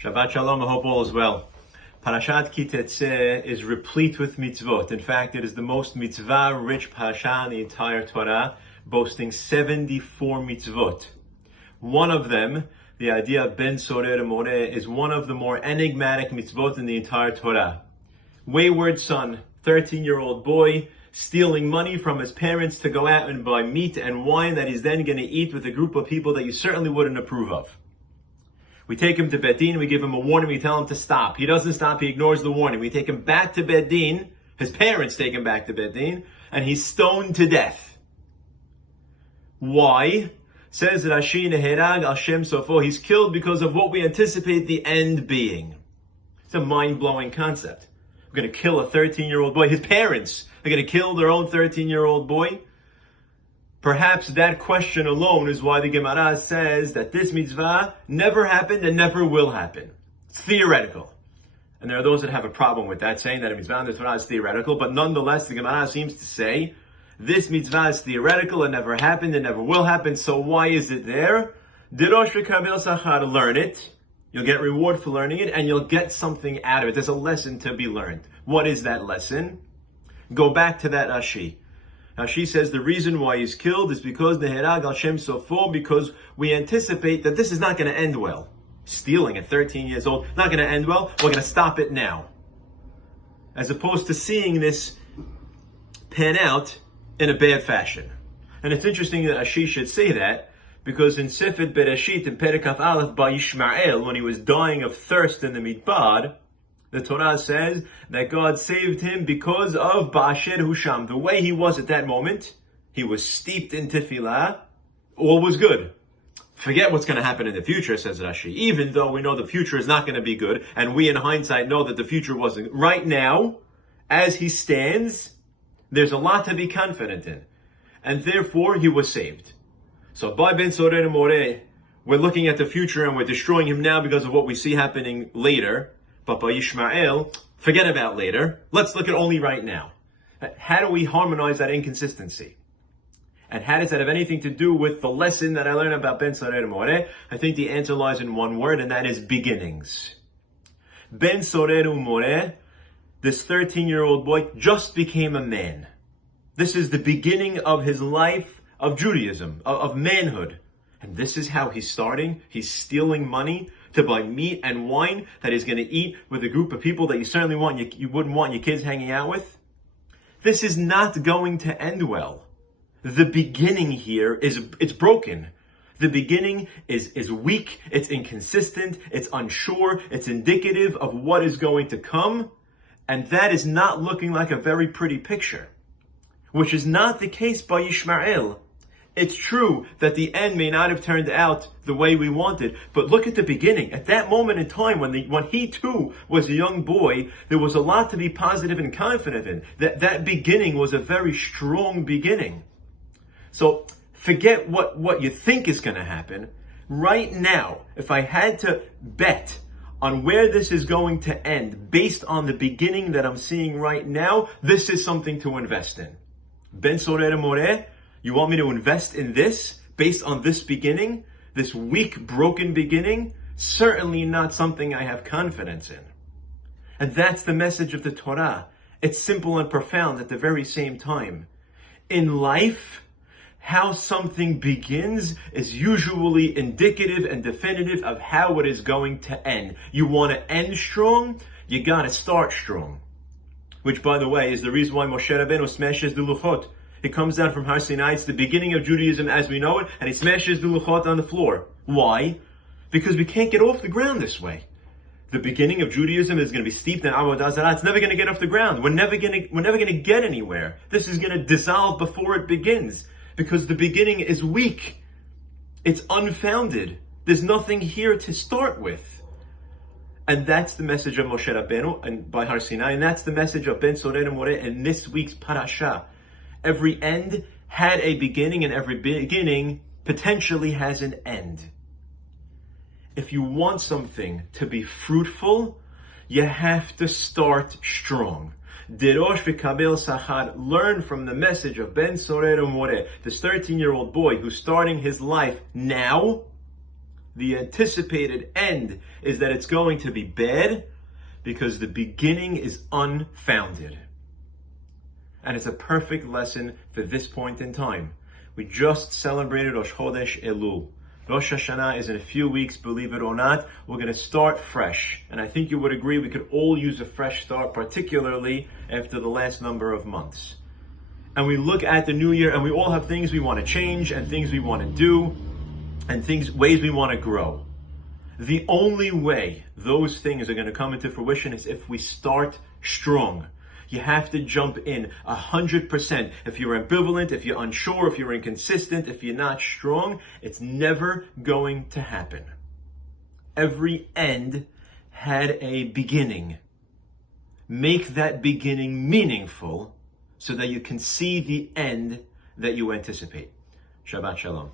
Shabbat Shalom, I hope all is well. Perashat Tesse is replete with mitzvot. In fact, it is the most mitzvah-rich parasha in the entire Torah, boasting 74 mitzvot. One of them, the idea of ben sorer moreh, is one of the more enigmatic mitzvot in the entire Torah. Wayward son, 13-year-old boy, stealing money from his parents to go out and buy meat and wine that he's then going to eat with a group of people that you certainly wouldn't approve of. We take him to Beit Din, we give him a warning, we tell him to stop. He doesn't stop, he ignores the warning. We take him back to Beit Din, his parents take him back to Beit Din, and he's stoned to death. Why? Says Rashi Neherag al Shem Sofo, he's killed because of what we anticipate the end being. It's a mind-blowing concept. We're going to kill a 13-year-old boy. His parents are going to kill their own 13-year-old boy. Perhaps that question alone is why the Gemara says that this mitzvah never happened and never will happen. It's theoretical. And there are those that have a problem with that, saying that a mitzvah in the Torah is theoretical, but nonetheless the Gemara seems to say this mitzvah is theoretical, it never happened, it never will happen, so why is it there? Learn it. You'll get reward for learning it, and you'll get something out of it. There's a lesson to be learned. What is that lesson? Go back to that Rashi. Now she says the reason why he's killed is because Neherag al Shem Sofo, because we anticipate that this is not going to end well. Stealing at 13 years old, not going to end well. We're going to stop it now. As opposed to seeing this pan out in a bad fashion. And it's interesting that Rashi should say that, because in Sefer Bereshit, in Perikaf Aleph, by Yishmael, when he was dying of thirst in the Midbar, the Torah says that God saved him because of Ba'asher Husham. The way he was at that moment, he was steeped in tefillah, all was good. Forget what's going to happen in the future, says Rashi. Even though we know the future is not going to be good, and we in hindsight know that the future wasn't. Right now, as he stands, there's a lot to be confident in. And therefore, he was saved. So by ben sorer moreh, we're looking at the future and we're destroying him now because of what we see happening later. But by Yishmael, forget about later. Let's look at only right now. How do we harmonize that inconsistency? And how does that have anything to do with the lesson that I learned about ben sorer moreh? I think the answer lies in one word, and that is beginnings. Ben sorer moreh, this 13-year-old boy, just became a man. This is the beginning of his life of Judaism, of manhood. And this is how he's starting. He's stealing money to buy meat and wine that he's going to eat with a group of people that you certainly you wouldn't want your kids hanging out with. This is not going to end well. The beginning here it's broken. The beginning is weak, it's inconsistent, it's unsure, it's indicative of what is going to come, and that is not looking like a very pretty picture. Which is not the case by Yishmael. It's true that the end may not have turned out the way we wanted, but look at the beginning. At that moment in time, when he too was a young boy, there was a lot to be positive and confident in. That beginning was a very strong beginning. So forget what you think is going to happen. Right now, if I had to bet on where this is going to end, based on the beginning that I'm seeing right now, this is something to invest in. Ben sorer moreh, you want me to invest in this based on this beginning, this weak, broken beginning? Certainly not something I have confidence in. And that's the message of the Torah. It's simple and profound at the very same time. In life, how something begins is usually indicative and definitive of how it is going to end. You want to end strong, you got to start strong. Which, by the way, is the reason why Moshe Rabbeinu smashes the Luchot. He comes down from Har Sinai, it's the beginning of Judaism as we know it, and he smashes the Luchot on the floor. Why? Because we can't get off the ground this way. The beginning of Judaism is going to be steeped in Avodah Zarah. It's never going to get off the ground. We're never going to get anywhere. This is going to dissolve before it begins, because the beginning is weak. It's unfounded. There's nothing here to start with. And that's the message of Moshe Rabbeinu and by Har Sinai, and that's the message of ben sorer moreh in this week's parasha. Every end had a beginning, and every beginning potentially has an end. If you want something to be fruitful, you have to start strong. Dirosh v'kabel sachar, learn from the message of ben sorer moreh, this 13-year-old boy who's starting his life now. The anticipated end is that it's going to be bad because the beginning is unfounded. And it's a perfect lesson for this point in time. We just celebrated Rosh Chodesh Elul. Rosh Hashanah is in a few weeks, believe it or not. We're going to start fresh. And I think you would agree we could all use a fresh start, particularly after the last number of months. And we look at the new year and we all have things we want to change and things we want to do and ways we want to grow. The only way those things are going to come into fruition is if we start strong. You have to jump in 100%. If you're ambivalent, if you're unsure, if you're inconsistent, if you're not strong, it's never going to happen. Every end had a beginning. Make that beginning meaningful so that you can see the end that you anticipate. Shabbat Shalom.